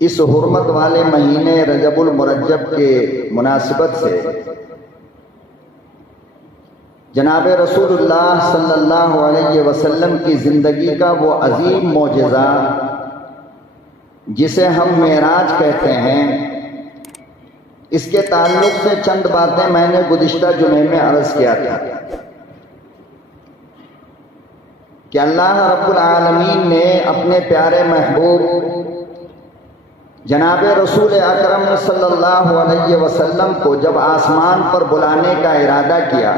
इस हुर्मत वाले महीने रजबुल मुरज्जब के मुनासिबत से जनाब रसूलुल्लाह सल्लल्लाहु अलैहि वसल्लम की ज़िंदगी का वो अजीम मोजज़ा जिसे हम मेराज कहते हैं, इसके ताल्लुक़ से चंद बातें मैंने गुज़िश्ता जुमे में अर्ज़ किया था कि अल्लाह रब्बुल आलमीन ने अपने प्यारे महबूब जनाब रसूल अकरम सल्लल्लाहु अलैहि वसल्लम को जब आसमान पर बुलाने का इरादा किया,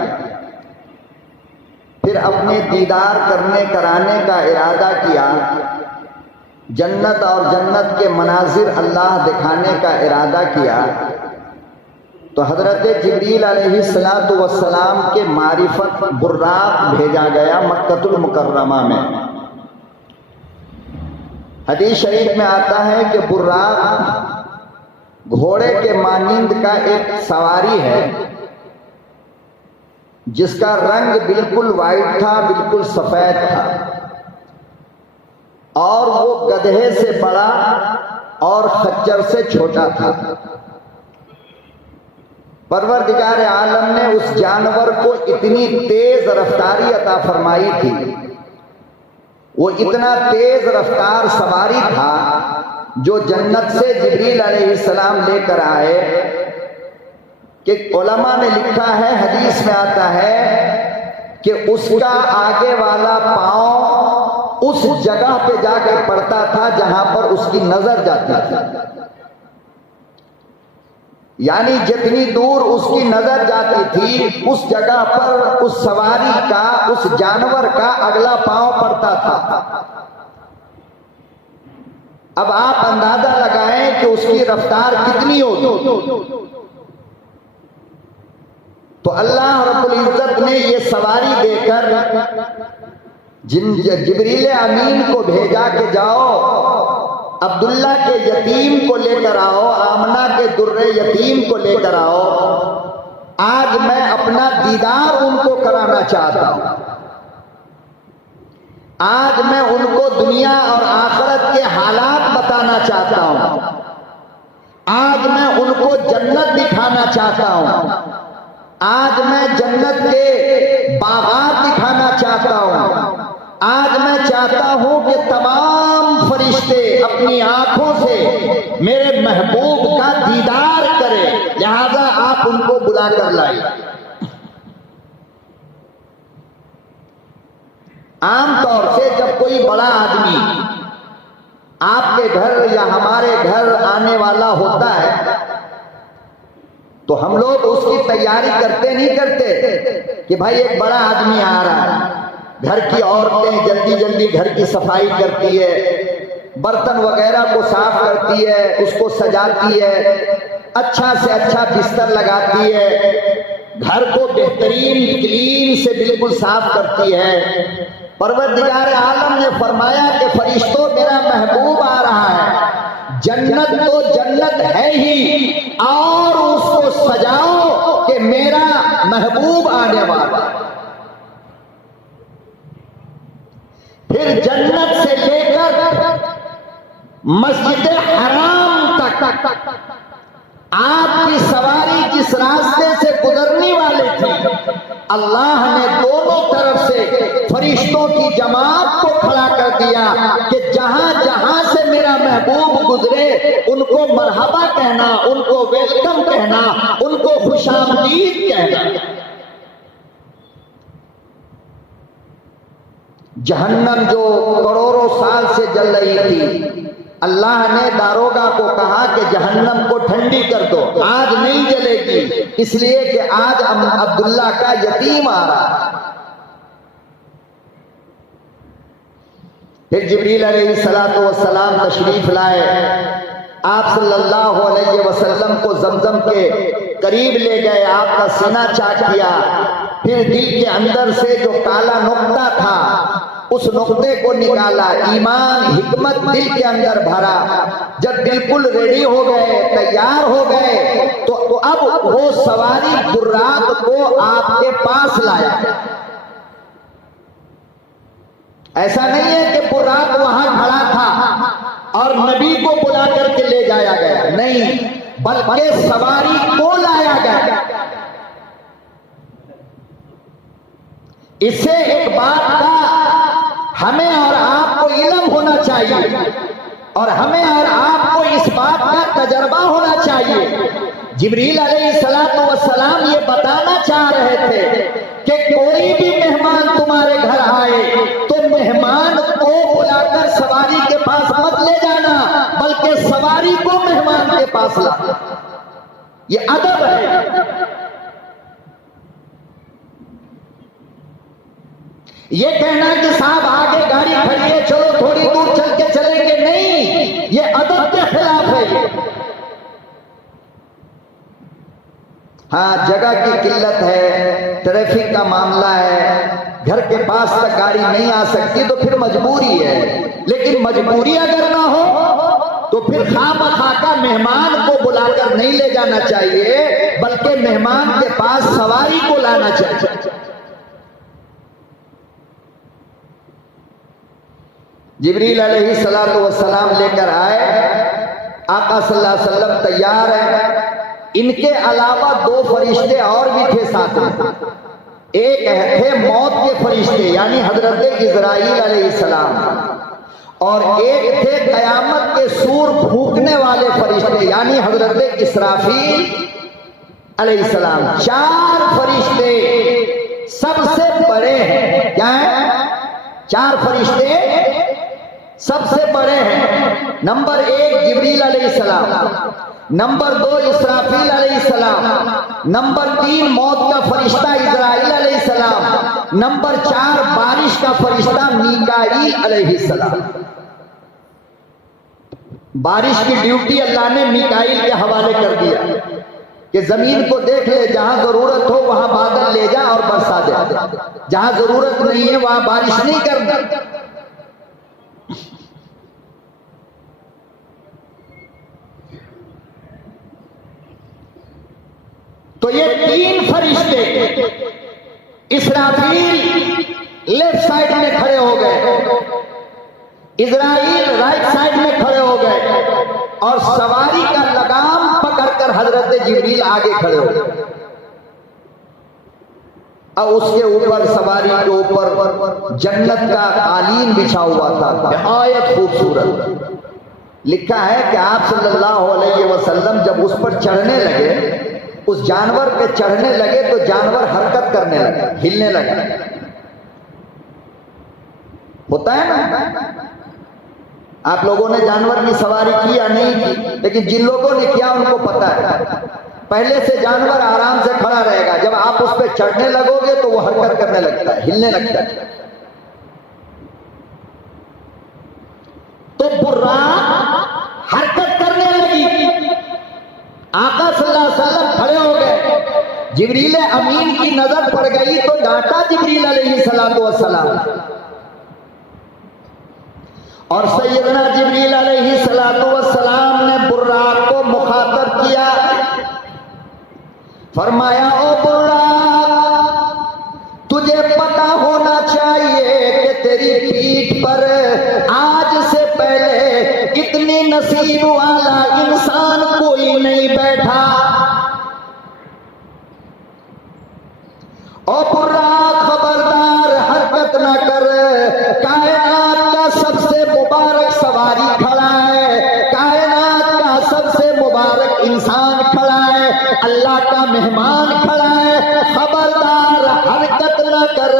फिर अपने दीदार कराने का इरादा किया, जन्नत और जन्नत के मनाजिर अल्लाह दिखाने का इरादा किया, तो हज़रत जिब्रील अलैहिस्सलातु वस्सलाम के मारिफत बुर्राक भेजा गया मक्कतुल मुकर्रमा में। हदीस शरीफ में आता है कि बुर्राक घोड़े के मानिंद का एक सवारी है जिसका रंग बिल्कुल वाइट था, बिल्कुल सफेद था, और वो गधे से बड़ा और खच्चर से छोटा था। परवरदिगार आलम ने उस जानवर को इतनी तेज रफ्तारी अता फरमाई थी, वो इतना तेज रफ्तार सवारी था जो जन्नत से जिब्रील अलैहिस्सलाम लेकर आए कि उलमा ने लिखा है, हदीस में आता है कि उसका आगे वाला पांव उस जगह पे जाके पड़ता था जहां पर उसकी नजर जाती थी, यानी जितनी दूर उसकी नजर जाती थी उस जगह पर उस सवारी का, उस जानवर का अगला पांव पड़ता था। अब आप अंदाजा लगाएं कि उसकी रफ्तार कितनी होगी। तो अल्लाह रब्बुल इज्जत ने ये सवारी देकर जिब्रील अमीन को भेजा कि जाओ अब्दुल्ला के यतीम को लेकर आओ, आमना के दुर्रे यतीम को लेकर आओ, आज मैं अपना दीदार उनको कराना चाहता हूं, आज मैं उनको दुनिया और आखिरत के हालात बताना चाहता हूं, आज मैं उनको जन्नत दिखाना चाहता हूं, आज मैं जन्नत के बागात दिखाना चाहता हूं, आज मैं चाहता हूं कि तमाम फरिश्ते अपनी आंखों से मेरे महबूब का दीदार करें, लिहाजा आप उनको बुला कर लाइए। आमतौर से जब कोई बड़ा आदमी आपके घर या हमारे घर आने वाला होता है तो हम लोग उसकी तैयारी करते नहीं करते कि भाई एक बड़ा आदमी आ रहा है। घर की औरतें जल्दी जल्दी घर की सफाई करती है, बर्तन वगैरह को साफ करती है, उसको सजाती है, अच्छा से अच्छा बिस्तर लगाती है, घर को बेहतरीन क्लीन से बिल्कुल साफ करती है। परवरदिगार आलम ने फरमाया कि फरिश्तों मेरा महबूब आ रहा है, जन्नत तो जन्नत है ही, और उसको सजाओ कि मेरा महबूब आने वाला है। फिर जन्नत से लेकर मस्जिद हराम तक आपकी सवारी जिस रास्ते से गुजरने वाली थी, अल्लाह ने दोनों तरफ से फरिश्तों की जमात को खड़ा कर दिया कि जहां जहां से मेरा महबूब गुजरे उनको मरहबा कहना, उनको वेलकम कहना, उनको खुशामदीद कहना। जहन्नम जो करोड़ों साल से जल रही थी, अल्लाह ने दारोगा को कहा कि जहन्नम को ठंडी कर दो, आज नहीं जलेगी, इसलिए कि आज अब्दुल्ला का यतीम आ रहा है। फिर जिब्रील अलैहिस्सलातु वस्सलाम तशरीफ लाए, आप सल्लल्लाहु अलैहि वसल्लम को जमजम के करीब ले गए, आपका सीना चाक किया, फिर दिल के अंदर से जो काला नुक्ता था उस नुक्ते को निकाला, ईमान हिकमत दिल के अंदर भरा। जब बिल्कुल रेडी हो गए, तैयार हो गए, तो अब वो सवारी बुर्राक को आपके पास लाया। ऐसा नहीं है कि बुर्राक वहां खड़ा था और नबी को बुला करके ले जाया गया, नहीं बल्कि सवारी को लाया गया। इससे एक बात का हमें और आपको इल्म होना चाहिए और हमें और आपको इस बात का तजर्बा होना चाहिए। जिब्रील अलैहिस्सलातु वस्सलाम ये बताना चाह रहे थे कि कोई भी मेहमान तुम्हारे घर आए तो मेहमान को बुलाकर सवारी के पास मत ले जाना, बल्कि सवारी को मेहमान के पास लाना। ये अदब है। ये कहना कि साहब आगे गाड़ी खड़ी है, चलो थोड़ी दूर चल के चलेंगे, नहीं, ये अदब के खिलाफ है। हाँ, जगह की किल्लत है, ट्रैफिक का मामला है, घर के पास तक गाड़ी नहीं आ सकती तो फिर मजबूरी है। लेकिन मजबूरी अगर ना हो तो फिर खामखा का मेहमान को बुलाकर नहीं ले जाना चाहिए, बल्कि मेहमान के पास सवारी को लाना चाहिए। जिब्रील अलैहिस्सलातु वस्सलाम लेकर आए, आका सल्लल्लाहु अलैहि वसल्लम तैयार है। इनके अलावा दो फरिश्ते और भी थे साथ में। एक थे मौत के फरिश्ते यानी हजरत इजराइल अलैहिस्सलाम, और एक थे कयामत के सूर फूंकने वाले फरिश्ते यानी हजरत इसराफील अलैहिस्सलाम। चार फरिश्ते सबसे बड़े हैं। क्या है? चार फरिश्ते सबसे बड़े हैं। नंबर एक जिब्रील अलैहिस्सलाम, नंबर दो इसराफील अलैहिस्सलाम, नंबर तीन मौत का फरिश्ता इजराइल अलैहिस्सलाम, नंबर चार बारिश का फरिश्ता मीकाईल अलैहिस्सलाम। बारिश की ड्यूटी अल्लाह ने मीकाईल के हवाले कर दिया कि जमीन को देख ले, जहां जरूरत हो वहां बादल ले जा और बरसा दे, जहां जरूरत नहीं है वहां बारिश नहीं करना। तो ये तीन फरिश्ते इसराफील लेफ्ट साइड में खड़े हो गए, इजराइल राइट साइड में खड़े हो गए, और सवारी का लगाम पकड़कर हजरत जिब्रील आगे खड़े हो गए। अब उसके ऊपर, सवारी के ऊपर जन्नत का कालीन बिछा हुआ था, निहायत खूबसूरत। लिखा है कि आप सल्लल्लाहु अलैहि वसल्लम जब उस पर चढ़ने लगे, उस जानवर पे चढ़ने लगे तो जानवर हरकत करने लगा, हिलने लगा। होता है ना, आप लोगों ने जानवर की सवारी की या नहीं की, लेकिन जिन लोगों ने किया उनको पता है। पहले से जानवर आराम से खड़ा रहेगा, जब आप उस पर चढ़ने लगोगे तो वो हरकत करने लगता है, हिलने लगता है। तो बुर्राक हरकत करने लगी। आका सल्लल्लाहु अलैहि वसल्लम खड़े हो गए। जिब्रील अमीन की नजर पड़ गई तो डांटा जिब्रील अलैहिस्सलातु वस्सलाम, और सैयदना जिब्रील अलैहिस्सलातु वस्सलाम ने बुर्राक को मुखातब किया। फरमाया, ओ बुर्राक, तुझे पता होना चाहिए कि तेरी पीठ पर आज से पहले इतनी नसीब वाला इंसान कोई नहीं बैठा। ओ बुर्राक, खबरदार हरकत ना कर, कायनात का सबसे मुबारक सवारी खड़ा है, कायनात का सबसे मुबारक इंसान खड़ा है, अल्लाह का मेहमान खड़ा है, खबरदार हरकत ना कर।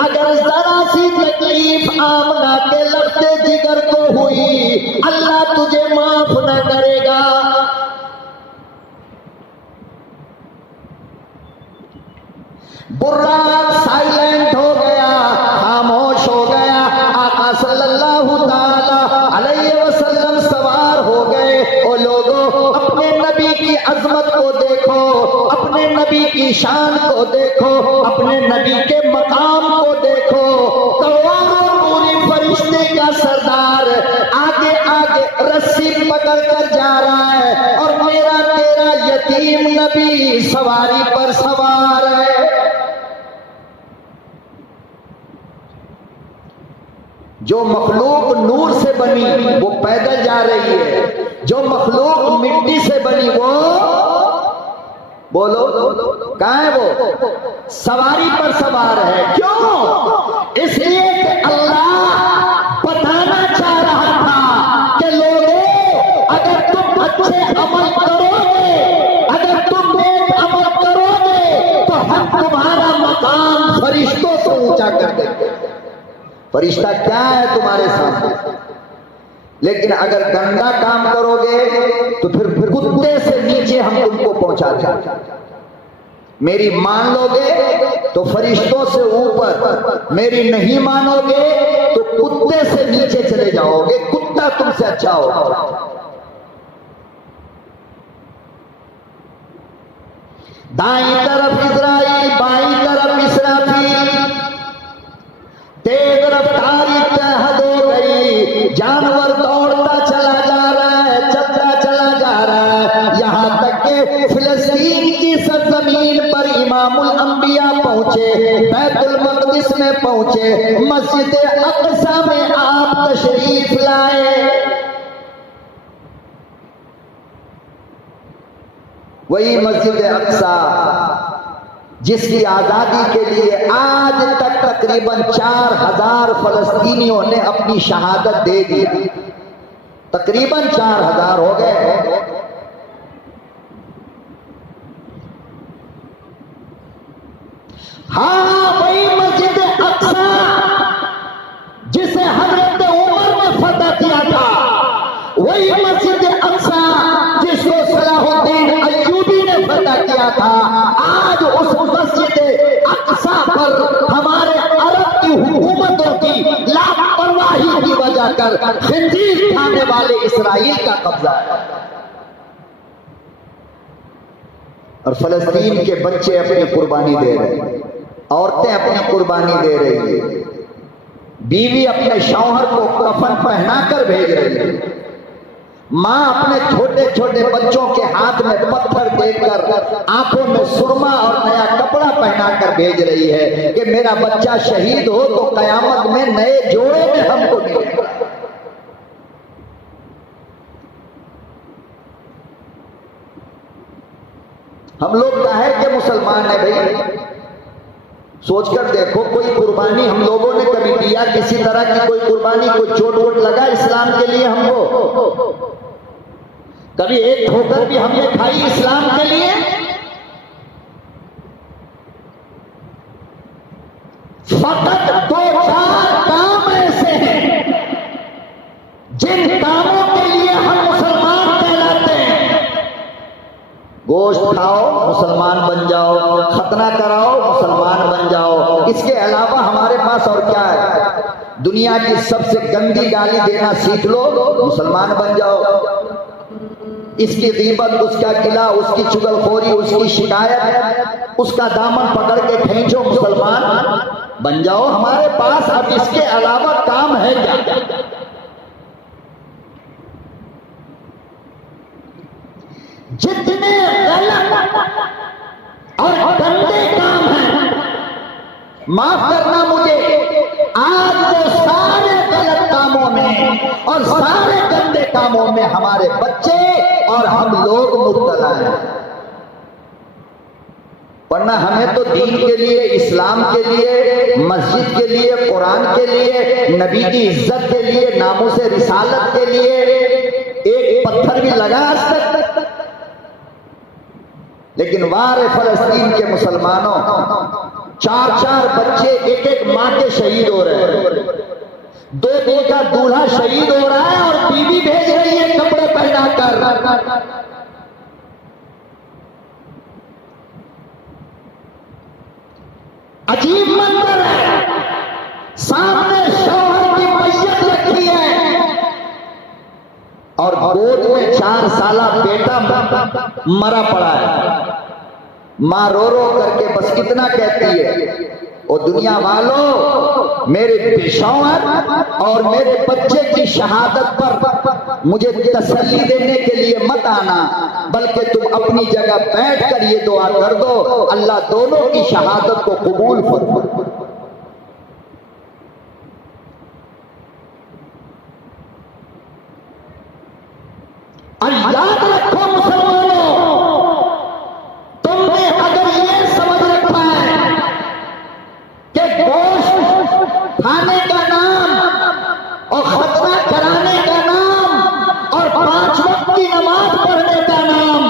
अगर जरा सी तकलीफ आमना के लफ्ज़े जिगर को हुई, अल्लाह तुझे माफ न करेगा। बुर्राक साइलेंट हो गया, खामोश हो गया। आका सल्लल्लाहु ताला अलैहि वसल्लम सवार हो गए। ओ लोगों, अपने नबी की अजमत को देखो, अपने नबी की शान को देखो, अपने नबी के मकाम को देखो। करोड़ों पूरी फरिश्ते का सरदार आगे आगे रस्सी पकड़ कर जा रहा है, और मेरा तेरा यतीम नबी सवारी पर सवार है। जो मखलूक नूर से बनी वो पैदल जा रही है, जो मखलूक मिट्टी से बनी वो बोलो कहां है, वो सवारी पर सवार है। क्यों? इसलिए कि अल्लाह बताना चाह रहा था कि लोगों, अगर तुम अच्छे अमल करोगे, अगर तुम नेक अमल करोगे तो हम तुम्हारा मकाम फरिश्तों से ऊंचा कर देंगे। फरिश्ता क्या है तुम्हारे सामने, लेकिन अगर गंदा काम करोगे तो फिर कुत्ते से नीचे हम तुमको पहुंचा देंगे। मेरी मान लोगे तो फरिश्तों से ऊपर, मेरी नहीं मानोगे तो कुत्ते से नीचे चले जाओगे, कुत्ता तुमसे अच्छा होगा। दाईं तरफ इजराइल, बाईं तरफ इसराफील, तेज रफ्तारी तय हद हो गई, जानवर दौड़ता चला जा रहा है, चलता चला जा रहा है, यहां तक के फिलिस्तीन की सरजमीन पर इमामुल अंबिया पहुंचे, बैतुल मक़दिस में पहुंचे, मस्जिद अक़सा में आप तशरीफ लाए। वही मस्जिद अक़सा जिसकी आजादी के लिए आज तक तकरीबन 4000 फलस्तीनियों ने अपनी शहादत दे दी। तकरीबन 4000 हो गए। हाँ, वही मस्जिद अक़सा जिसे हजरत उमर ने फतह किया था, वही मस्जिद अक़सा जिसको सलाहुद्दीन अय्यूबी ने फतह किया था, आज उस मस्जिद अक़सा पर हमारे अरब की हुकूमतों की लापरवाही की वजह कर खंजीर खाने वाले इसराइल का कब्जा है। और फलस्तीन के बच्चे अपनी कुर्बानी दे रहे हैं, औरतें अपनी कुर्बानी दे रही है, बीवी अपने शौहर को कफन पहनाकर भेज रही है, माँ अपने छोटे छोटे बच्चों के हाथ में पत्थर देकर आंखों में सुरमा और नया कपड़ा पहनाकर भेज रही है कि मेरा बच्चा शहीद हो तो कयामत में नए जोड़े में हमको मिलेगा। हम लोग काहे के मुसलमान है भाई? सोचकर देखो, कोई कुर्बानी हम लोगों ने कभी दिया किसी तरह की? कोई कुर्बानी, कोई चोट वोट लगा इस्लाम के लिए हमको? कभी एक ठोकर भी हमने खाई इस्लाम के लिए? फकत 2-4 काम ऐसे हैं जिन कामों के लिए हम मुसलमान कहलाते हैं। गोश्त खाओ मुसलमान बन जाओ, खतना कराओ मुसलमान बन जाओ, इसके अलावा हमारे पास और क्या है? दुनिया की सबसे गंदी गाली देना सीख लो, मुसलमान बन जाओ। इसकी गीबत, उसका गिला, उसकी चुगलखोरी, उसकी शिकायत, उसका दामन पकड़ के खींचो, मुसलमान बन जाओ। हमारे पास अब इसके अलावा काम है क्या? जितने गलत और गंदे काम हैं, माफ करना मुझे, आज वो सारे गलत कामों में और सारे गंदे कामों में हमारे बच्चे और हम लोग मुब्तला हैं। वरना हमें तो दीन के लिए, इस्लाम के लिए, मस्जिद के लिए, कुरान के लिए, नबी की इज्जत के लिए, नामूस रिसालत के लिए एक पत्थर भी लगा आज तक। लेकिन वारे फलस्तीन के मुसलमानों, 4-4 बच्चे एक मां के शहीद हो रहे हैं, 2 दिन का दूल्हा शहीद हो रहा है और बीवी भेज रही है कपड़े पहनाकर। अजीब मंजर है, सामने शौहर की मैयत रखी है और गोद में 4 साला बेटा मरा पड़ा है। मां रो रो करके बस इतना कहती है, ओ दुनिया वालों, मेरे शौहर और मेरे बच्चे की शहादत पर मुझे तसल्ली देने के लिए मत आना, बल्कि तुम अपनी जगह बैठ कर ये दुआ कर दो, अल्लाह दोनों की शहादत को कबूल फरमाए। और याद रखो मुसलमानों, तुमने अगर ये समझ रखा है कि गोश्त खाने का नाम और खतना कराने का नाम और 5 वक्त की नमाज पढ़ने का नाम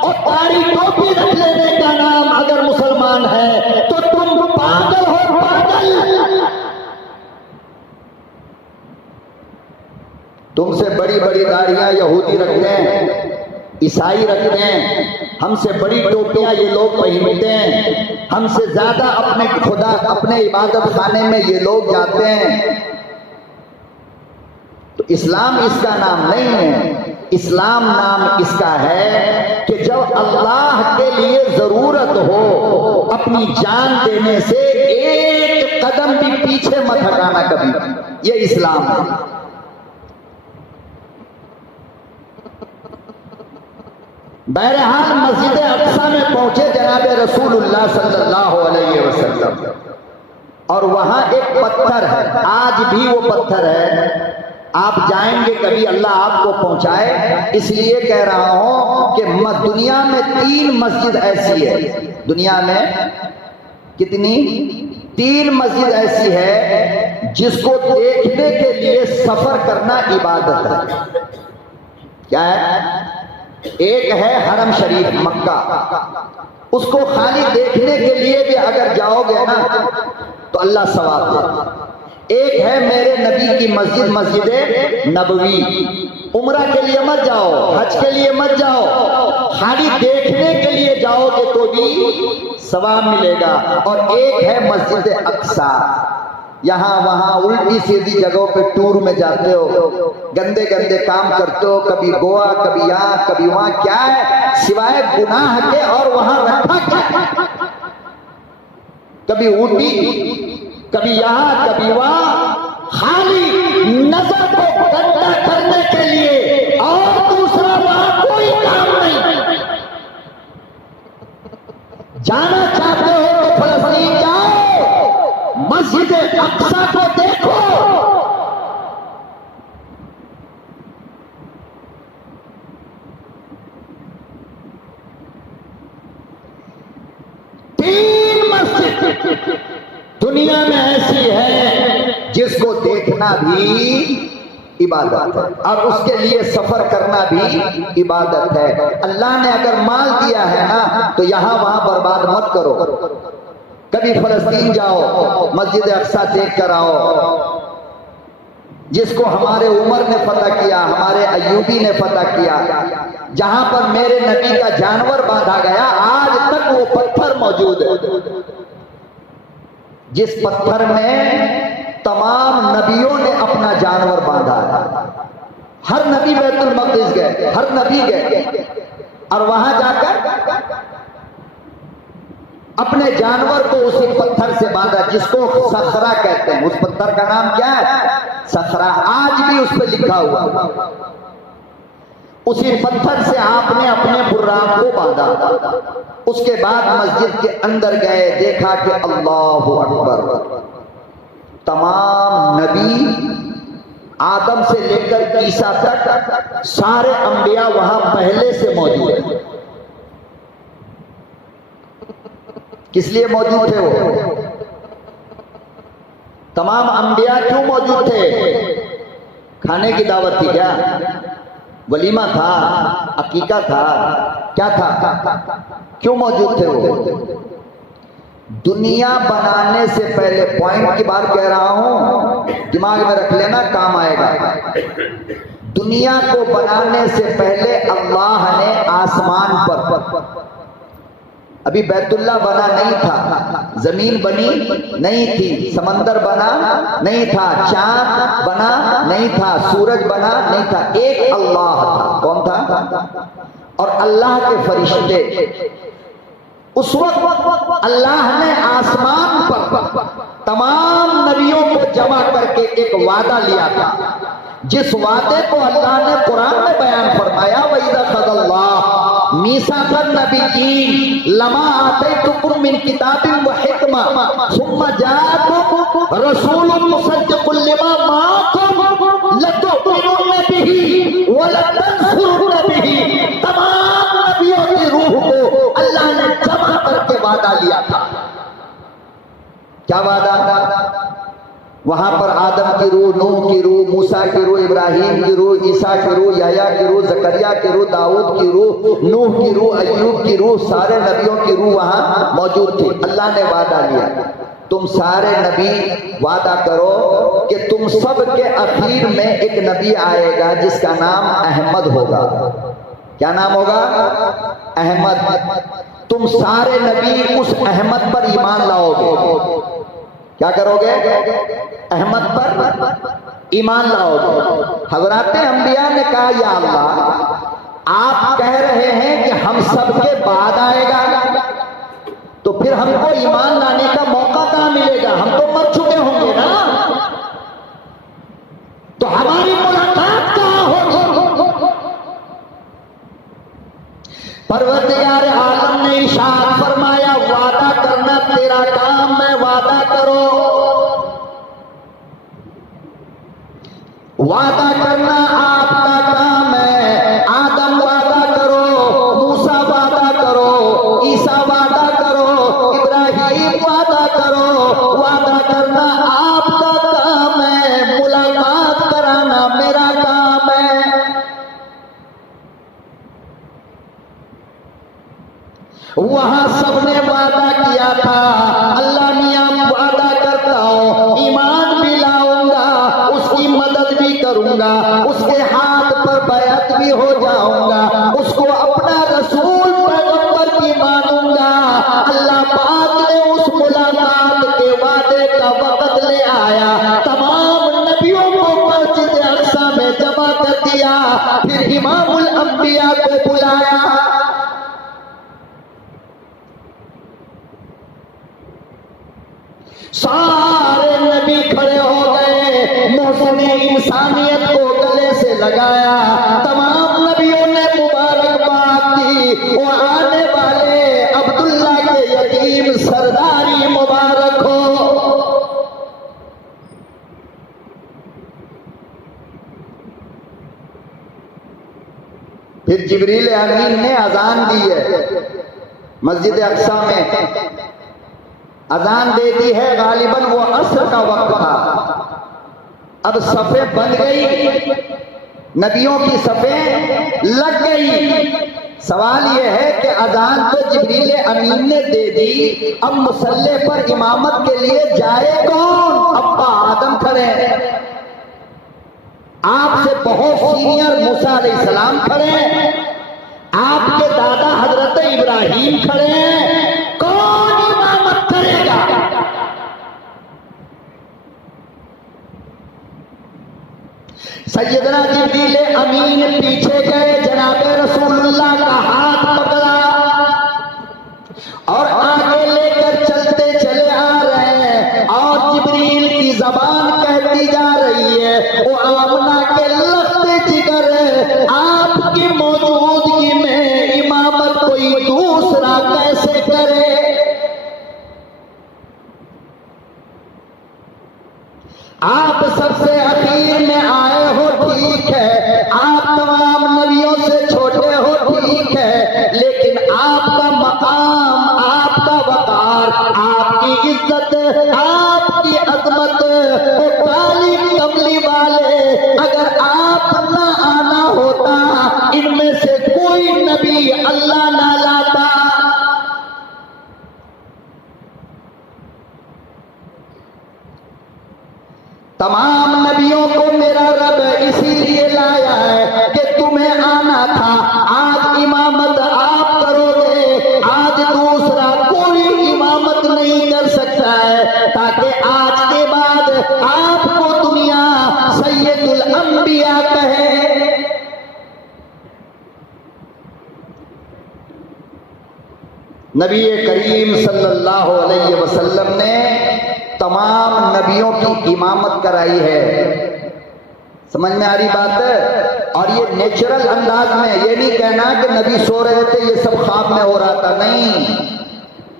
और कारी टोपी रख लेने का नाम अगर मुसलमान है तो तुम पागल हो, पागल। तुमसे बड़ी बड़ी दाढ़ियां यहूदी रखते हैं, ईसाई रखते हैं, हमसे बड़ी टोपियां ये लोग पहनते हैं, हमसे ज्यादा अपने खुदा अपने इबादत खाने में ये लोग जाते हैं। तो इस्लाम इसका नाम नहीं है। इस्लाम नाम इसका है कि जब अल्लाह के लिए जरूरत हो अपनी जान देने से एक कदम भी पीछे मत हटाना कभी, ये इस्लाम है। बहरहाल मस्जिद अक्सा में पहुंचे जनाब रसूलुल्लाह सल्लल्लाहु अलैहि वसल्लम, और वहां एक पत्थर है, आज भी वो पत्थर है। आप जाएंगे कभी, अल्लाह आपको पहुंचाए, इसलिए कह रहा हूं कि दुनिया में 3 मस्जिद ऐसी है। दुनिया में कितनी? 3 मस्जिद ऐसी है जिसको देखने के लिए सफर करना इबादत है। क्या है? एक है हरम शरीफ मक्का, उसको खाली देखने के लिए भी अगर जाओगे ना तो अल्लाह सवाब दे। एक है मेरे नबी की मस्जिद, मस्जिद नबवी, उम्रा के लिए मत जाओ, हज के लिए मत जाओ, खाली देखने के लिए जाओगे तो भी सवाब मिलेगा। और एक है मस्जिद अक्सा, यहाँ वहां उल्टी सीधी जगहों पे टूर में जाते हो, गंदे गंदे काम करते हो, कभी गोवा, कभी यहाँ, कभी वहां, क्या है सिवाय गुनाह के और वहां रखा क्या? कभी ऊटी, कभी यहाँ, कभी वहां, खाली नजर को गंदा करने के लिए, और दूसरा वहां कोई काम नहीं। जाना चाहते हो तो फलस्तीन जाओ, मस्जिद अक्सा को देखो। तीन मस्जिद दुनिया में ऐसी है जिसको देखना भी इबादत है और उसके लिए सफर करना भी इबादत है। अल्लाह ने अगर माल दिया है ना तो यहां वहां बर्बाद मत करो। कभी फलस्तीन जाओ, मस्जिद अक्सा देख कर आओ, जिसको हमारे उमर ने फतह किया, हमारे अय्यूबी ने फतह किया, जहां पर मेरे नबी का जानवर बांधा गया, आज तक वो पत्थर मौजूद है, जिस पत्थर में तमाम नबियों ने अपना जानवर बांधा है। हर नबी बैतुल मक़दिस गए, हर नबी गए और वहां जाकर अपने जानवर को उसी पत्थर से बांधा, जिसको सखरा कहते हैं। उस पत्थर का नाम क्या है? सखरा। आज भी उस पर लिखा हुआ, उसी पत्थर से आपने अपने बुर्राक को बांधा। उसके बाद मस्जिद के अंदर गए, देखा कि अल्लाहु अकबर, तमाम नबी आदम से लेकर ईसा तक सारे अंबिया वहां पहले से मौजूद हैं। किस लिए मौजूद थे वो? तमाम अंबिया क्यों मौजूद थे? खाने की दावत थी क्या? वलीमा था? अकीका था? क्या था? क्यों मौजूद थे वो? दुनिया बनाने से पहले, पॉइंट की बात कह रहा हूं, दिमाग में रख लेना, काम आएगा। दुनिया को बनाने से पहले अल्लाह ने आसमान पर, अभी बैतुल्ला बना नहीं था, जमीन बनी नहीं थी, समंदर बना नहीं था, चांद बना नहीं था, सूरज बना नहीं था, एक अल्लाह था। कौन था? और अल्लाह के फरिश्ते। उस वक्त अल्लाह ने आसमान पर तमाम नबियों को जमा करके एक वादा लिया था, जिस वादे को अल्लाह ने कुरान में बयान फरमाया, वइज़ा ख़ज़ल्लाह मीसाक़न नबिय्यीन लमा आतैतुकुम मिन किताबिन व हिकमा सुम्मा जाअकुम रसूलुन मुसद्दिक़ुन लिमा माअकुम लतु'मिनुन बिही व लतंसुरुन बिही क्या वादा? वहां पर आदम की रूह, नूह की रूह, मूसा की रूह, इब्राहिम की रूह, ईसा की रूह, याया की रूह, जकरिया की रूह, दाऊद की रूह, नूह की रूह, अय्यूब की रूह, सारे नबियों की रूह वहां मौजूद थी। अल्लाह ने वादा लिया, तुम सारे नबी वादा करो कि तुम सब के आखिर में एक नबी आएगा जिसका नाम अहमद होगा। क्या नाम होगा? अहमद। तुम सारे नबी उस अहमद पर ईमान लाओगे। क्या करोगे? अहमद पर ईमान लाओगे। हज़राते अंबिया ने कहा, या अल्लाह, आप कह रहे हैं कि हम सबके बाद आएगा, तो फिर हमको ईमान लाने का मौका कहां मिलेगा? हम तो मर चुके होंगे ना, तो हमारी मुलाकात कहां होगी? परवरदिगार आलम ने इरशाद फरमाया, वादा करना तेरा काम है, वादा करो। वादा करना आपका काम है। आदम वादा करो, मूसा वादा करो, ईसा वादा करो, इब्राहिम वादा करो। वादा करना आपका काम है, मुलाकात कराना मेरा काम है। वहां सबने वादा किया था, अल्लाह मियां वादा करता हूं, ईमान भी लाऊंगा, उसकी मदद भी करूंगा, उसके हाथ पर बैअत भी हो जाऊंगा, उसको अपना रसूल पैगंबर भी मानूंगा। अल्लाह पाक ने उस मुलाकात के वादे का वक्त ले आया, तमाम नबियों को मस्जिद अक्सा में जमा कर दिया, फिर इमामुल अंबिया को बुलाया। सारे नबी खड़े हो गए, मोहसिन इंसानियत को गले से लगाया। तमाम नबियों ने मुबारकबाद दी। वो आने वाले अब्दुल्ला के यतीम सरदारी मुबारक हो। फिर जिब्रील अमीन ने अजान दी है, मस्जिद अक्सा में अजान दे दी है। गालिबन वो असर का वक्त था। अब सफे बन गई, नबियों की सफे लग गई। सवाल यह है कि अजान तो जिब्रील अमीन ने दे दी, अब मुसल्ले पर इमामत के लिए जाए कौन? अब्बा आदम खड़े हैं, आपसे बहुत सीनियर मूसा अलैहिस्सलाम खड़े हैं, आपके दादा हजरत इब्राहिम खड़े हैं। कौन इमामत करेगा? सैयदना जिब्रील अमीन पीछे गए, जनाबे रसूलुल्लाह का हाथ पकड़ा और आगे लेकर चलते चले आ रहे हैं। और जिब्रील की जबान कहती जा रही है, वो आमना के लख्ते जिगर, आपकी मौजूदगी में इमामत कोई दूसरा कैसे करे? आप सबसे आखिर में आए हो, ठीक है, आप तमाम नबियों से छोटे हो, ठीक है, लेकिन आपका मकाम, आपका वकार, आपकी इज्जत, आपकी अजमत, वो काली कमली वाले, अगर आप ना आना होता, इनमें से कोई नबी अल्लाह ना लाता। तमाम नबियों को मेरा रब इसीलिए लाया है कि तुम्हें आना था। आज इमामत आप करोगे, आज दूसरा कोई इमामत नहीं कर सकता है, ताकि आज के बाद आपको दुनिया सैयदुल अंबिया कहे। नबी करीम सल्लल्लाहु अलैहि वसल्लम ने तमाम नबियों की इमामत कराई है। समझ में आ रही बात है? और ये नेचुरल अंदाज में, ये नहीं कहना कि नबी सो रहे थे, ये सब ख्वाब में हो रहा था, नहीं,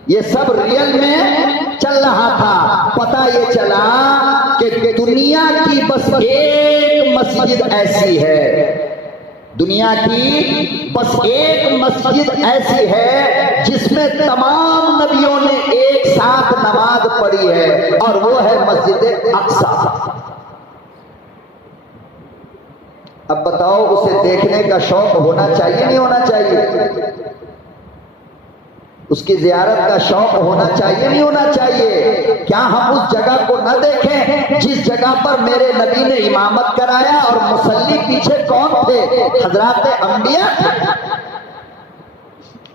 ये सब रियल में चल रहा था। पता ये चला कि दुनिया की बस एक मस्जिद ऐसी है, दुनिया की बस एक मस्जिद ऐसी है जिसमें तमाम नबियों ने एक साथ नमाज पढ़ी है और वो है मस्जिद अक्सा। अब बताओ उसे देखने का शौक होना चाहिए नहीं होना चाहिए? उसकी जियारत का शौक होना चाहिए नहीं होना चाहिए? क्या हम उस जगह को न देखें जिस जगह पर मेरे नबी ने इमामत कराया और मुसल्ली पीछे कौन थे? हजरात अंबिया।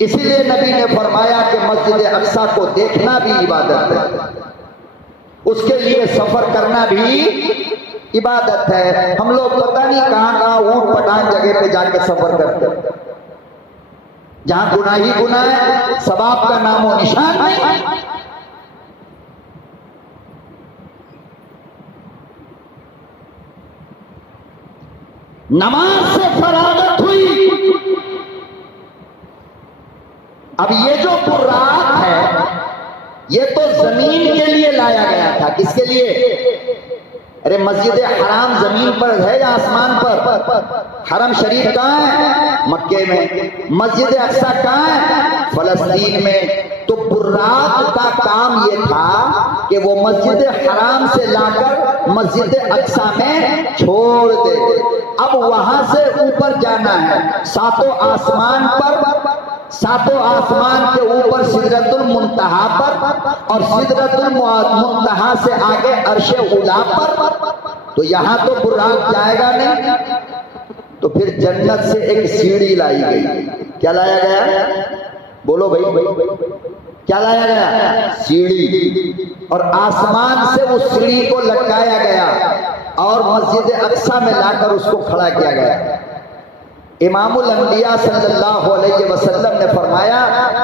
इसीलिए नबी ने फरमाया कि मस्जिद अक्सा को देखना भी इबादत है, उसके लिए सफर करना भी इबादत है। हम लोग पता नहीं कहां कहां ऊट पटांग जगह पे जाके सफर करते हैं, जहां गुनाह ही गुनाह है, सवाब का नामो निशान नहीं। नमाज से फरागत हुई। अब ये जो बुर्राक है ये तो जमीन के लिए लाया गया था। किसके लिए? अरे मस्जिद हराम जमीन पर है या आसमान पर? हरम शरीफ कहाँ है? मक्के में। मस्जिद अक्सा कहाँ है? फलस्तीन में। तो बुर्राक का काम ये था कि वो मस्जिद हराम से लाकर मस्जिद अक्सा में छोड़ दे। अब वहां से ऊपर जाना है, सातों आसमान पर, सातों आसमान के ऊपर सिदरतुल मुंतहा पर और सिदरतुल मुंतहा से आगे अर्शे उला पर। तो यहां तो बुर्राक जाएगा नहीं, तो फिर जन्नत से एक सीढ़ी लाई गई। क्या लाया गया? बोलो भाई, क्या लाया गया? सीढ़ी। और आसमान से उस सीढ़ी को लटकाया गया और मस्जिद अक्सा में लाकर उसको खड़ा किया गया। इमामुल अंबिया सल्लल्लाहु अलैहि वसल्लम ने फरमाया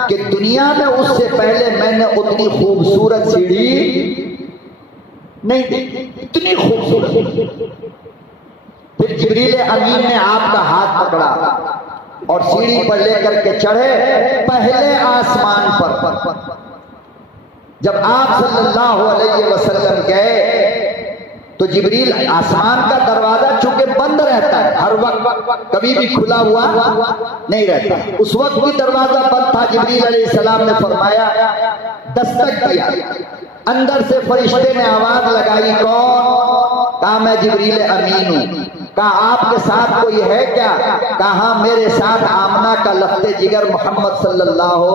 कि दुनिया में उससे पहले मैंने उतनी खूबसूरत सीढ़ी नहीं देखी, इतनी खूबसूरत। फिर जिब्रील अमीन ने आपका हाथ पकड़ा और सीढ़ी पर लेकर के चढ़े पहले आसमान पर। जब आप सल्लल्लाहु अलैहि वसल्लम गए तो जिब्रील, आसमान का दरवाजा चूंकि बंद रहता है हर वक्त, कभी भी खुला हुआ नहीं रहता, उस वक्त भी दरवाजा बंद था। जिब्रील अलैहिस्सलाम ने फरमाया, दस्तक दिया, अंदर से फरिश्ते ने आवाज लगाई, कौन? कहा मैं जिब्रील अमीन हूं। कहा आपके साथ कोई है क्या? कहा मेरे साथ आमना का लफ्ते जिगर मोहम्मद सल्लल्लाहु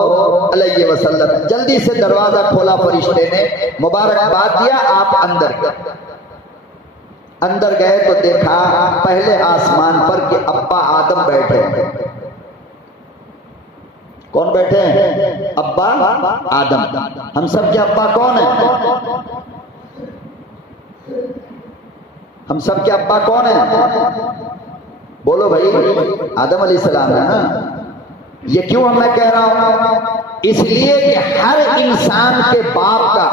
अलैहि वसल्लम। जल्दी से दरवाजा खोला फरिश्ते ने, मुबारकबाद दिया, आप अंदर गए। अंदर गए तो देखा पहले आसमान पर कि अब्बा आदम बैठे हैं। कौन बैठे हैं? अब्बा आदम। हम सब के अब्बा कौन है? हम सब के अब्बा कौन है? बोलो भाई, आदम अलैहिस्सलाम है ना। ये क्यों मैं कह रहा हूं? इसलिए कि हर इंसान के बाप का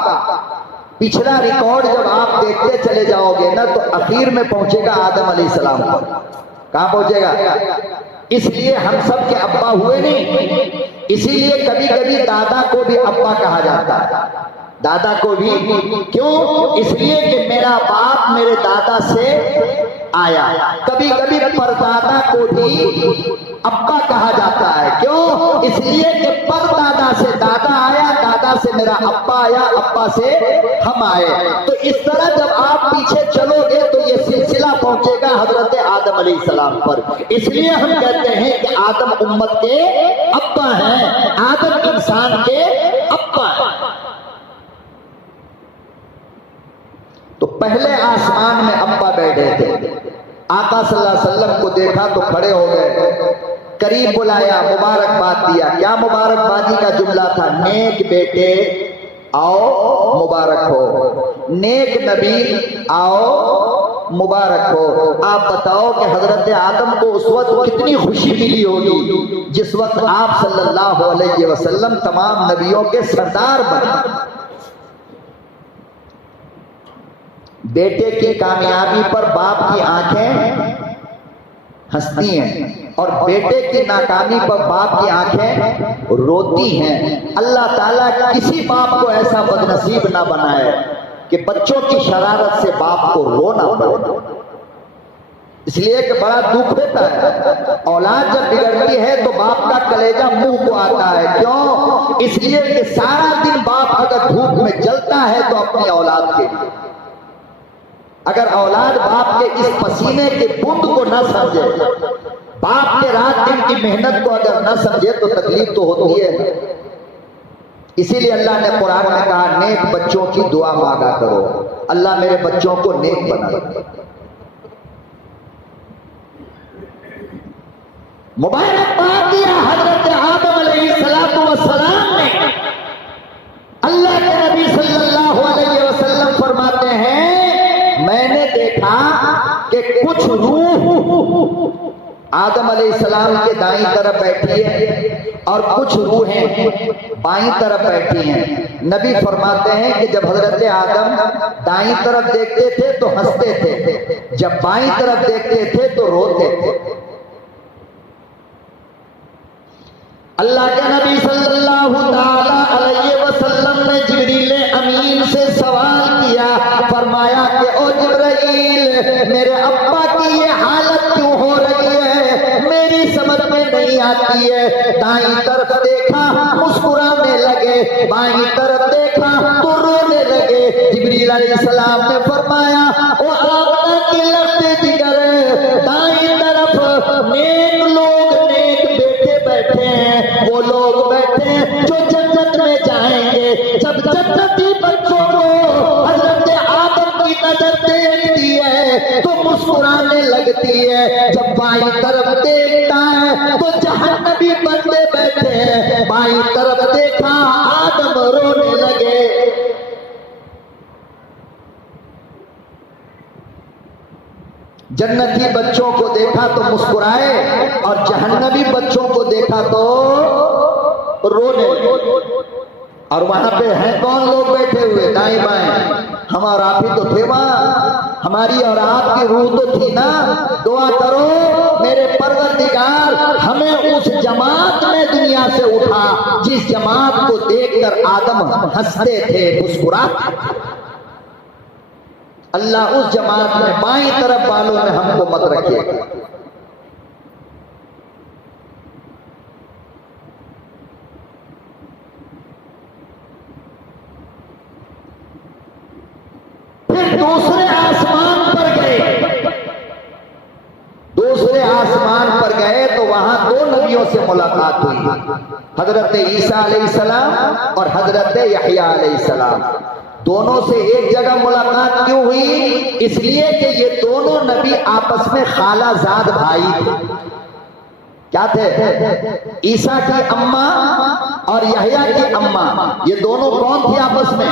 पिछला रिकॉर्ड जब आप देखते चले जाओगे ना तो आखिर में पहुंचेगा आदम अलैहिस्सलाम पर। कहां पहुंचेगा? इसलिए हम सब के अब्बा हुए नहीं। इसीलिए कभी कभी दादा को भी अब्बा कहा जाता है। दादा को भी क्यों? इसलिए कि मेरा बाप मेरे दादा से आया। कभी कभी परदादा को भी अब्बा कहा जाता है। क्यों? इसलिए कि परदादा से दादा आया, दादा से मेरा अब्बा आया, अब्बा से हम आए। तो इस तरह जब आप पीछे चलोगे तो ये सिलसिला पहुंचेगा हजरत आदम अलैहिस्सलाम पर। इसलिए हम कहते हैं कि आदम उम्मत के अब्बा हैं, आदम इंसान के अब्बा हैं। तो पहले आसमान में अब्बा बैठे थे। आका सल्लल्लाहु अलैहि वसल्लम को देखा तो खड़े हो गए, करीब बुलाया, मुबारकबाद दिया। क्या मुबारकबादी का जुमला था? नेक बेटे आओ मुबारक हो, नेक नबी आओ मुबारक हो। आप बताओ कि हजरत आदम को उस वक्त कितनी खुशी मिली होगी जिस वक्त आप सल्लल्लाहु अलैहि वसल्लम तमाम नबियों के सरदार बने। बेटे की कामयाबी पर बाप की आंखें हंसती हैं और बेटे की नाकामी पर बाप की आंखें रोती हैं। अल्लाह ताला किसी बाप को ऐसा बदनसीब ना बनाए कि बच्चों की शरारत से बाप को रोना पड़े। इसलिए कि बड़ा दुख होता है। औलाद जब बिगड़ती है तो बाप का कलेजा मुंह को आता है। क्यों? इसलिए कि सारा दिन बाप अगर धूप में जलता है तो अपनी औलाद के लिए, अगर औलाद बाप के इस पसीने के बूंद को न समझे, बाप के रात दिन की मेहनत को अगर न समझे तो तकलीफ तो होती है। इसीलिए अल्लाह ने कुरान में कहा नेक बच्चों की दुआ मांगा करो, अल्लाह मेरे बच्चों को नेक बना दे। मुबारकबाद दिया हजरत आदम अलैहिस्सलाम ने। अल्लाह के नबी सल्लल्लाहु अलैहि वसल्लम फरमाते हैं मैंने देखा कि कुछ रूह आदम अलैहिस्सलाम के दाईं तरफ बैठी है और कुछ रूहें बाईं तरफ बैठी हैं। नबी फरमाते हैं कि जब हजरत आदम दाईं तरफ देखते थे तो हंसते थे, जब बाईं तरफ देखते थे तो रोते थे। अल्लाह के नबी सल्लल्लाहु ताला अलैहि वसल्लम ने जिब्रील अमीन से सवाल किया, फरमाया कि ओ जिब्रील मेरे अब्बा की ये हालत क्यों हो रही है, मेरी समझ में नहीं आती है। दाईं तरफ देखा मुस्कुराने लगे, बाईं तरफ देखा तो रोने लगे। जिब्रील अलैहिस्सलाम ने फरमाया ओ आमना की लफ्ते जिगर, दाईं तरफ नेक लोग नेक बेटे बैठे हैं, वो लोग बैठे हैं जो जन्नत में जाएंगे। जब जन्नती बच्चों को हजरत आदम की नजर देखती है तो मुस्कुराने लगती है, जब बाईं तरफ देखता है तो जहन्नमी बंदे बैठे हैं। बाईं तरफ देखा आदम रोने लगे। जन्नती बच्चों को देखा तो मुस्कुराए और जहन्नमी बच्चों को देखा तो रोने। और वहां पे हैं कौन लोग बैठे हुए दाएं बाएं? हम और आप ही तो थे वहां, हमारी और आपकी रूह तो थी ना। दुआ करो मेरे परवरदिगार हमें उस जमात में दुनिया से उठा जिस जमात को देखकर आदम हंसते थे, मुस्कुराते थे। अल्लाह उस जमात में बाईं तरफ वालों में हमको मत रखिएगा। फिर दूसरे आसमान पर गए, दूसरे आसमान पर गए तो वहां दो नबियों से मुलाकात हुई, हजरत ईसा अलैहिस्सलाम और हजरत यहया अलैहिस्सलाम। दोनों से एक जगह मुलाकात क्यों हुई? इसलिए कि ये दोनों नबी आपस में खालाजाद भाई थे। क्या थे? ईसा की अम्मा और यहया की अम्मा, ये दोनों कौन थी आपस में?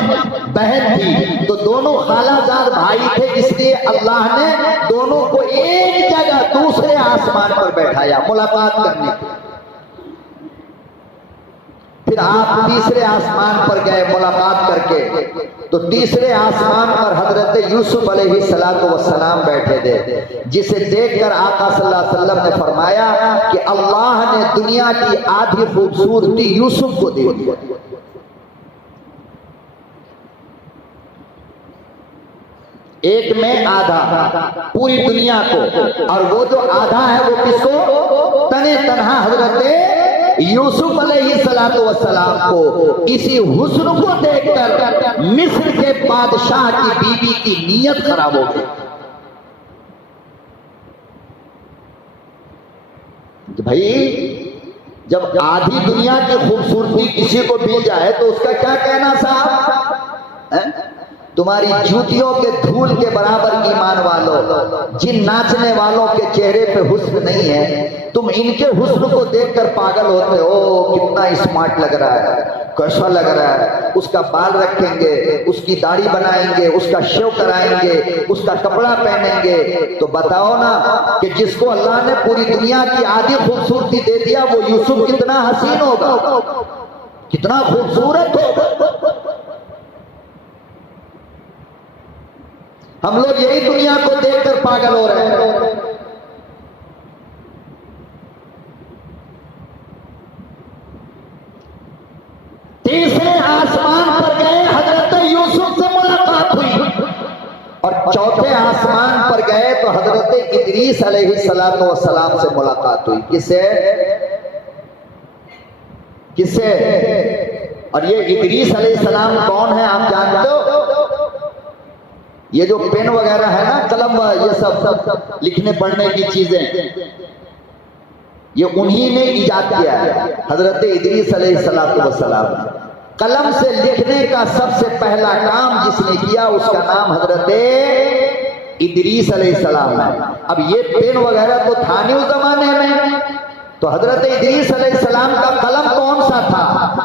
बहन थी। तो दोनों खालाजाद भाई थे, इसलिए अल्लाह ने दोनों को एक जगह दूसरे आसमान पर बैठाया मुलाकात करने के। फिर आप तीसरे आसमान पर गए मुलाकात करके, तो तीसरे आसमान पर हजरत यूसुफ अलैहिस्सलातु वस्सलाम बैठे थे, जिसे देखकर आका सल्लल्लाहु अलैहि वसल्लम ने फरमाया कि अल्लाह ने दुनिया की आधी खूबसूरती यूसुफ को दे दी। एक में आधा पूरी दुनिया को, और वो जो आधा है वो किसको? तने तनहा हजरत यूसुफ अलैहिस्सलातु वस्सलाम को। इसी हुस्न को देखकर मिस्र के बादशाह की बीवी की नीयत खराब हो गई। भाई जब आधी दुनिया की खूबसूरती किसी को मिल जाए तो उसका क्या कहना साहब? तुम्हारी जूतियों के धूल के बराबर ईमान वालों, जिन नाचने वालों के चेहरे पे हुस्न नहीं है, तुम इनके हुस्न को देखकर पागल होते हो। कितना स्मार्ट लग रहा है, कैसा लग रहा है, उसका बाल रखेंगे, उसकी दाढ़ी बनाएंगे, उसका शेव कराएंगे, उसका कपड़ा पहनेंगे। तो बताओ ना कि जिसको अल्लाह ने पूरी दुनिया की आधी खूबसूरती दे दिया वो यूसुफ कितना हसीन होगा, कितना खूबसूरत होगा। हम लोग यही दुनिया को देखकर पागल हो रहे हैं। तीसरे आसमान पर गए, हजरत यूसुफ से मुलाकात हुई और और चौथे आसमान पर गए तो हजरत इदरीस अलैहिस्सलातु वस्सलाम से मुलाकात हुई। किससे? किससे? और ये इदरीस अलैहिस्सलाम कौन है आप जानते हो? ये जो पेन वगैरह है ना, कलम, ये सब लिखने पढ़ने की चीजें, ये उन्हीं ने इजाद किया है, हजरत इदरीस अलैहिस्सलातु वस्सलाम। कलम से लिखने का सबसे पहला काम जिसने किया उसका नाम हजरत इदरीस अलैहिस्सलाम है। अब ये पेन वगैरह तो था नहीं उस जमाने में, तो हजरत इदरीस अलैहिस्सलाम का कलम कौन सा था?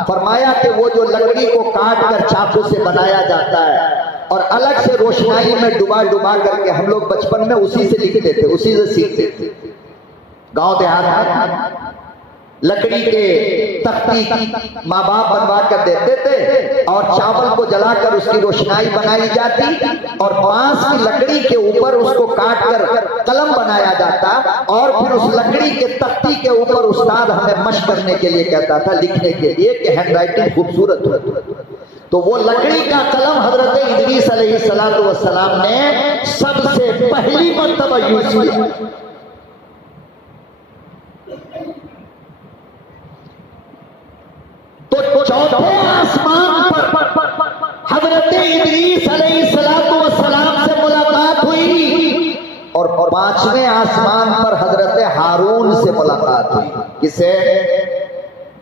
फरमाया कि वो जो लकड़ी को काट कर चाकू से बनाया जाता है और अलग से रोशनाई में डुबा डुबा करके हम लोग बचपन में उसी से लिखते थे, उसी से सीखते थे। गांव देहात में लकड़ी के तख्ती माँ बाप बनवा कर देते थे और चावल को जलाकर उसकी रोशनाई बनाई जाती और बांस की लकड़ी के ऊपर उसको काट कर कलम बनाया जाता और फिर उस लकड़ी के तख्ती के ऊपर उस्ताद हमें मशक करने के लिए कहता था, लिखने के लिए कि हैंडराइटिंग खूबसूरत हो। तो वो लकड़ी का कलम हजरत इदरीस अलैहिस्सलातु वस्सलाम ने सबसे पहली मर्तबा यूज किया। तो चौथे आसमान पर हजरत इदरीस अलैहिस्सलातु वस्सलाम से मुलाकात हुई और पांचवें आसमान पर हजरत हारून से मुलाकात हुई। किसे?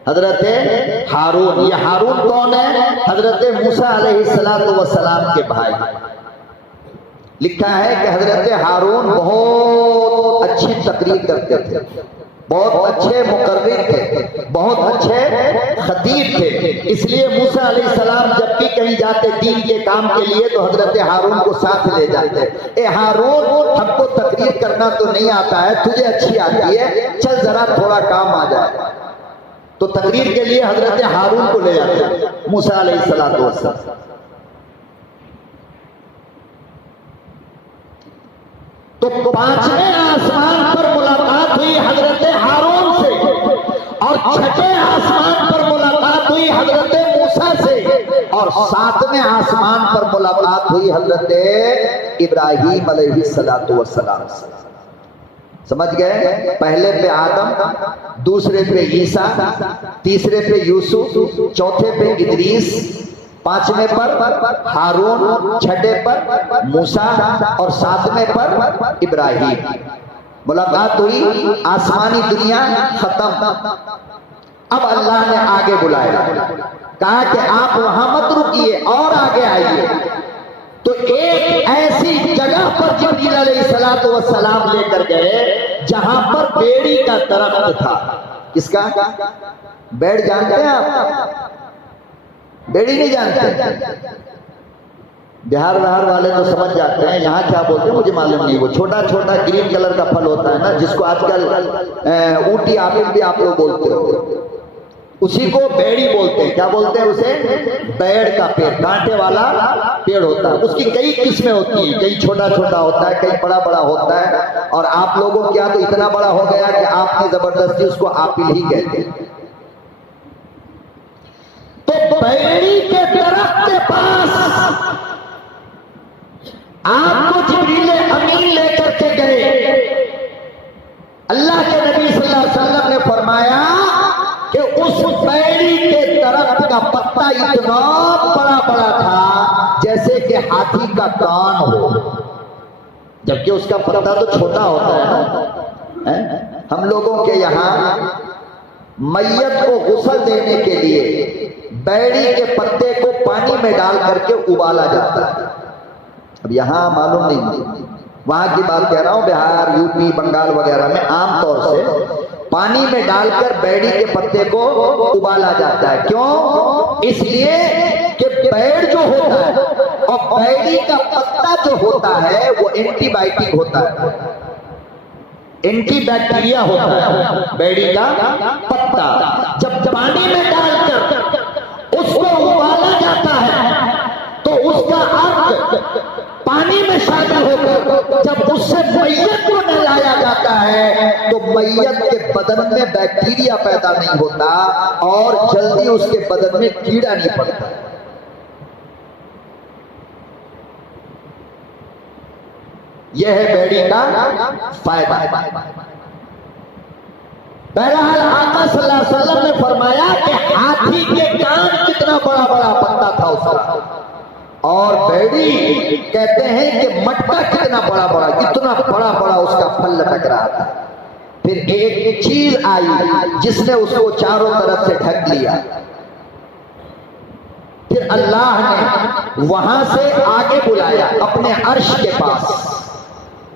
हजरत हारून। ये हारून कौन है? हजरत मूसा अलैहिस्सलातु वस्सलाम के भाई। लिखा है कि हजरत हारून बहुत अच्छी तकरीर करते थे, बहुत अच्छे मुकर्रिर थे, बहुत अच्छे खतीब थे। इसलिए मूसा अलैहिस्सलाम जब भी कहीं जाते दीन के काम के लिए तो हजरत हारून को साथ ले जाते। ए हारून, हमको तकरीर करना तो नहीं आता है, तुझे अच्छी आती है, चल जरा थोड़ा काम आ जाए। तो तकरीर के लिए हजरत हारून को ले जाते मूसा अलैहिस्सलातु वस्सलाम। तो पांचवें आसमान पर मुलाकात हुई हजरत हारून से और छठे आसमान पर मुलाकात हुई हजरत मूसा से और सातवें आसमान पर मुलाकात हुई हजरत इब्राहीम अलैहिस्सलातु वस्सलाम से। समझ गए? पहले पे आदम, दूसरे पे ईसा, तीसरे पे यूसुफ, चौथे पे इदरीस, पांचवें पर हारून, छठे पर मूसा और सातवें पर इब्राहीम। मुलाकात हुई, आसमानी दुनिया खत्म। अब अल्लाह ने आगे बुलाया, कहा कि आप वहां मत रुकिए और आगे आइए। तो एक ऐसी जगह पर जिब्रील अलैहिस्सलातु वस्सलाम लेकर गए जहां पर बेड़ी का दरख्त था। किसका? बेड़ जानते हैं आप? बेड़ी नहीं जानते? बिहार वाले तो समझ जाते हैं, यहाँ क्या बोलते हैं मुझे मालूम नहीं। वो छोटा छोटा ग्रीन कलर का फल होता है ना, जिसको आजकल ऊटी आपिल भी आप लोग बोलते हो, उसी को बेड़ी बोलते हैं। क्या बोलते हैं उसे? बेड़ का पेड़, कांटे वाला पेड़ होता है। उसकी कई किस्में होती हैं, कई छोटा छोटा होता है, कई बड़ा बड़ा होता है। और आप लोगों क्या तो इतना बड़ा हो गया कि आपने जबरदस्ती उसको आपिल ही कहते हैं। तो बेड़ी के दरख्त के पास आपको जिब्रील अमीन लेकर के गए। अल्लाह के नबी सल्लल्लाहु अलैहि वसल्लम ने फरमाया कि उस बेड़ी के दरख्त का पत्ता इतना बड़ा बड़ा था जैसे कि हाथी का कान हो, जबकि उसका पत्ता तो छोटा होता है ना। हम लोगों के यहाँ मैयत को गुस्ल देने के लिए बेड़ी के पत्ते को पानी में डाल करके उबाला जाता है। अब यहाँ मालूम नहीं, वहां की बात कह रहा हूं, बिहार, यूपी, बंगाल वगैरह में आमतौर से पानी में डालकर बेड़ी के पत्ते को उबाला जाता है। क्यों? इसलिए कि बेड़ जो होता है और बेड़ी का पत्ता जो होता है वो एंटीबायोटिक होता है, एंटीबैक्टीरिया होता है। बेड़ी का पत्ता जब पानी में डालकर उसको उबाला जाता है तो उसका अर्थ पानी में शामिल होकर जब उससे मैयत को नहलाया जाता है तो मैयत के बदन में बैक्टीरिया पैदा नहीं होता और जल्दी उसके बदन में कीड़ा नहीं पड़ता। यह है बेड़ी का फायदा। बहरहाल आका सल्लल्लाहु अलैहि वसल्लम ने फरमाया कि हाथी के कान कितना बड़ा बड़ा पत्ता था उसका, और बेड़ी कहते हैं कि मटका कितना बड़ा बड़ा, कितना बड़ा बड़ा उसका फल लटक रहा था। फिर एक चीज आई जिसने उसको चारों तरफ से ढक लिया। फिर अल्लाह ने वहां से आगे बुलाया अपने अर्श के पास।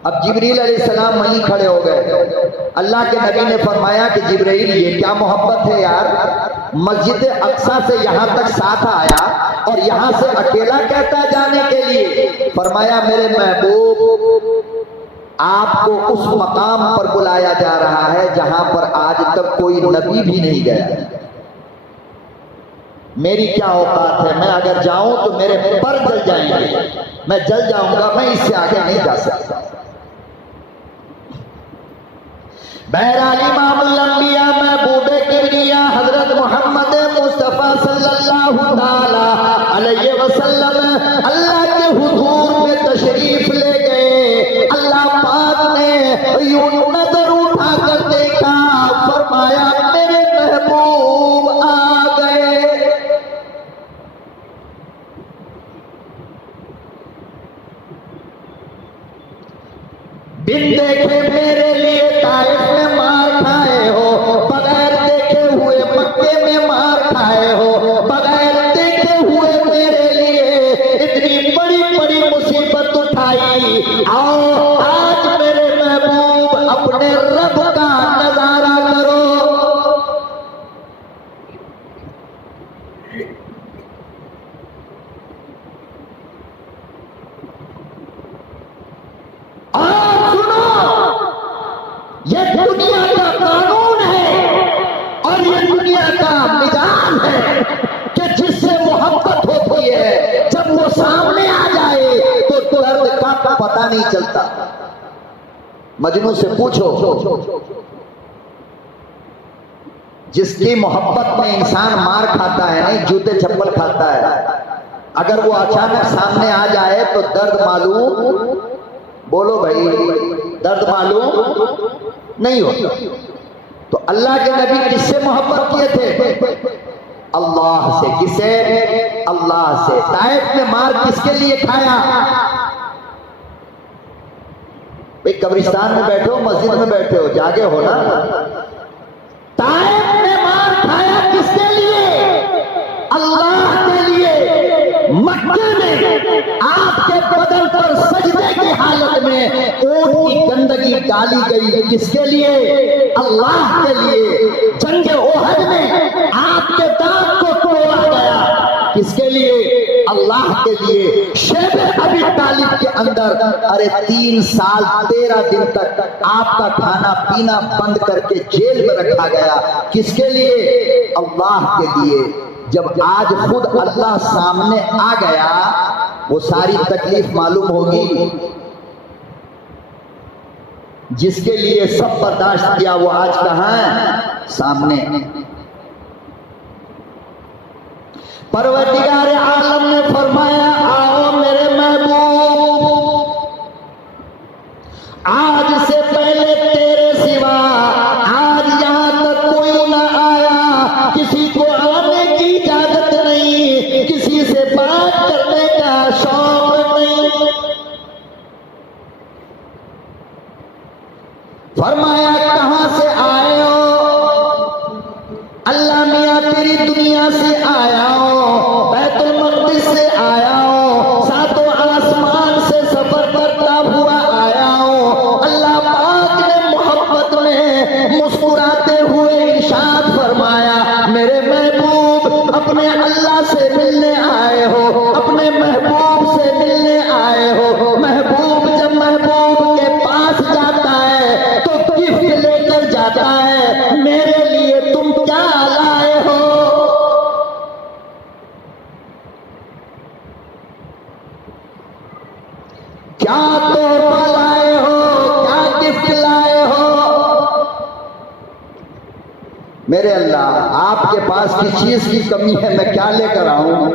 अब जिब्रील अलैहिस्सलाम वहीं खड़े हो गए। अल्लाह के नबी ने फरमाया कि जिब्रील ये क्या मोहब्बत है यार, मस्जिद अक्सा से यहां तक साथ आया और यहां से अकेला कहता है जाने के लिए। फरमाया मेरे महबूब, आपको उस मकाम पर बुलाया जा रहा है जहां पर आज तक कोई नबी भी नहीं गया। मेरी क्या औकात है, मैं अगर जाऊं तो मेरे पर जल जाएंगे, मैं जल जाऊंगा, मैं इससे आगे नहीं जा सकता। बहरहाल इमामुल अंबिया महबूबे किबरिया हजरत मोहम्मद मुस्तफा सल्लल्लाहु ताला अलैहि वसल्लम अल्लाह के हुजूर में तशरीफ ले गए। अल्लाह पाक ने यूं नजर उठा कर देखा, फरमाया मेरे महबूब आ गए। बिन देखे मेरे लिए ताइफ में मार खाए हो, बगैर देखे हुए मक्के में मार खाए हो, बगैर देखे हुए मेरे लिए इतनी बड़ी बड़ी मुसीबत उठाई। आओ आज मेरे महबूब अपने रब का नजारा करो। यह दुनिया का कानून है और यह दुनिया का मिजाज है कि जिससे मोहब्बत होती है जब वो सामने आ जाए तो दर्द का पता नहीं चलता। मजनू से पूछो, जिसकी मोहब्बत में इंसान मार खाता है, नहीं जूते चप्पल खाता है, अगर वो अचानक सामने आ जाए तो दर्द मालूम, बोलो भाई, दर्द मालूम नहीं होता। तो अल्लाह के नबी किससे मोहब्बत किए थे? अल्लाह से। किसे? अल्लाह से। ताइफ में मार किसके लिए खाया? भाई कब्रिस्तान में बैठे हो, मस्जिद में बैठे हो, जागे हो ना। ताइफ में मार खाया किसके लिए? अल्लाह के लिए। मक्के में आपके बदन पर सजदे की हालत में ऊंट की गंदगी डाली गई, किसके लिए? अल्लाह के लिए। जंग ओहद में आपके दांत को तोड़ा गया, किसके लिए? अल्लाह के लिए। शेब अबी तालिब के अंदर अरे 3 साल 13 दिन तक आपका खाना पीना बंद करके जेल में रखा गया, किसके लिए? अल्लाह के लिए। जब आज खुद अल्लाह सामने आ गया, वो सारी तकलीफ मालूम होगी। जिसके लिए सब बर्दाश्त किया वो आज कहां है? सामने। परवरदिगार आलम ने फरमाया, आओ मेरे महबूब, आज से पहले तेरे सिवा आज यहां तक कोई न आया, किसी को आने की इजाजत नहीं, किसी से बात करने का शौक नहीं। फरमाया कहां से आए हो? अल्लाह मियां तेरी दुनिया से आया हो, बैतुल मक़दिस से आया हो, सातों आसमान से सफर करता हुआ आया हो। अल्लाह पाक ने मोहब्बत में मुस्कुराते हुए इरशाद फरमाया, मेरे महबूब अपने अल्लाह से मिलने आए हो, अपने महबूब से मिलने आए हो। महबूब जब महबूब के पास जाता है तो गिफ्ट लेकर जाता है, मेरे लिए तुम क्या लाए हो? क्या तोहफा लाए हो? क्या गिफ्ट लाए हो? मेरे अल्लाह, आपके पास किस चीज की कमी है, मैं क्या लेकर आऊं?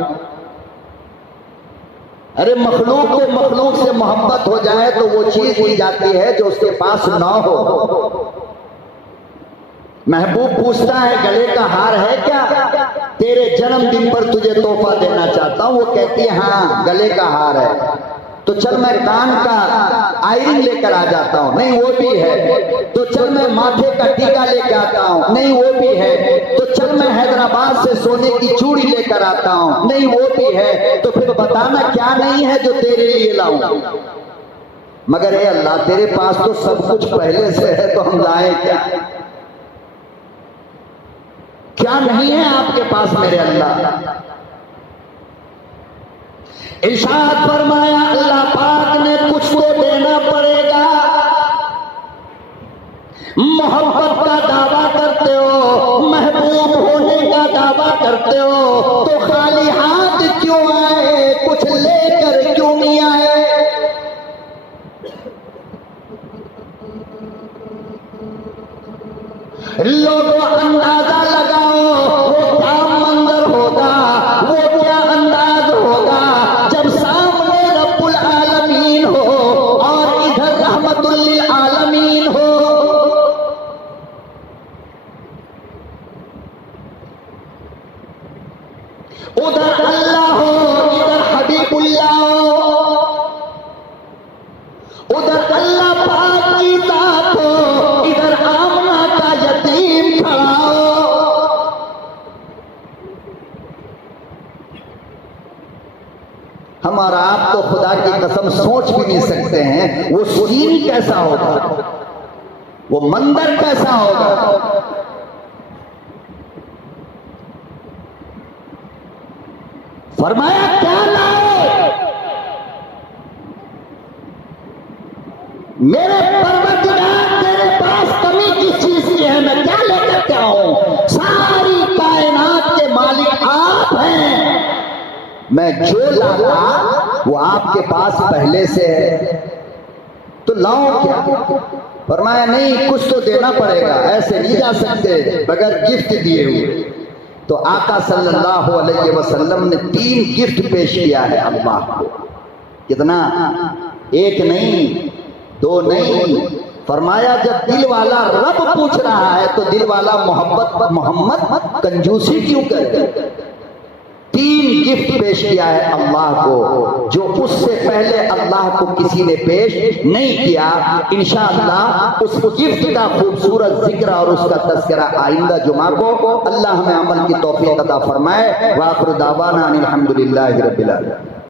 अरे मखलूक को मखलूक से मोहब्बत हो जाए तो वो चीज दी जाती है जो उसके पास ना हो। महबूब पूछता है गले का हार है क्या, तेरे जन्मदिन पर तुझे तोहफा देना चाहता हूं। वो कहती है हाँ गले का हार है। तो चल मैं कान का आयरिंग लेकर आ जाता हूं। नहीं वो भी है। तो चल मैं माथे का टीका लेकर आता हूं। नहीं वो भी है। तो चल मैं हैदराबाद से सोने की चूड़ी लेकर आता हूं। नहीं वो भी है। तो फिर बताना क्या नहीं है जो तेरे लिए लाऊं। मगर हे अल्लाह तेरे पास तो सब कुछ पहले से है, तो हम लाए क्या? क्या नहीं है आपके पास मेरे अल्लाह? इरशाद फरमाया अल्लाह पाक ने कुछ तो देना पड़ेगा। मोहब्बत का दावा करते हो, महबूब होने का दावा करते हो, तो खाली हाथ क्यों आए, कुछ लेकर क्यों नहीं आए? लोगों अंदाजा लगाओ वो क्या मंजर होगा, वो क्या अंदाज होगा जब सामने रब्बुल आलमीन हो और इधर रहमतुल लिल आलमीन हो। उधर अल्लाह हो, इधर हबीबुल्लाह हो, उधर अल्लाह पाक की जात हो, इधर आमना का यतीम खड़ा हो। हमारा आप तो खुदा की कसम सोच भी नहीं सकते हैं वो सीन कैसा होगा, वो मंदिर कैसा होगा। फरमाया क्या लाए, मेरे परवरदिगार तेरे पास कमी किस चीज की है, मैं क्या लेकर के आऊं? सारी कायनात के मालिक आप हैं, मैं जो लाता वो आपके पास पहले से है, तो लाऊं क्या? फरमाया नहीं कुछ तो देना पड़ेगा, ऐसे नहीं जा सकते बगैर गिफ्ट दिए हुए। तो आका सल्लल्लाहु अलैहि वसल्लम ने 3 गिफ्ट पेश किया है अल्लाह को। कितना? 1 नहीं 2 नहीं। फरमाया जब दिल वाला रब पूछ रहा है तो दिल वाला मोहम्मद कंजूसी क्यों करे? 3 गिफ्ट पेश किया है अल्लाह को जो उससे पहले अल्लाह को किसी ने पेश नहीं किया। इंशाअल्लाह उस गिफ्ट का खूबसूरत जिक्र और उसका तज़किरा आइंदा जुमा को। अल्लाह हमें अमल की तौफीक अता फरमाए। व आखिर दावाना अनिल हम्दुलिल्लाहि रब्बिल आलमीन।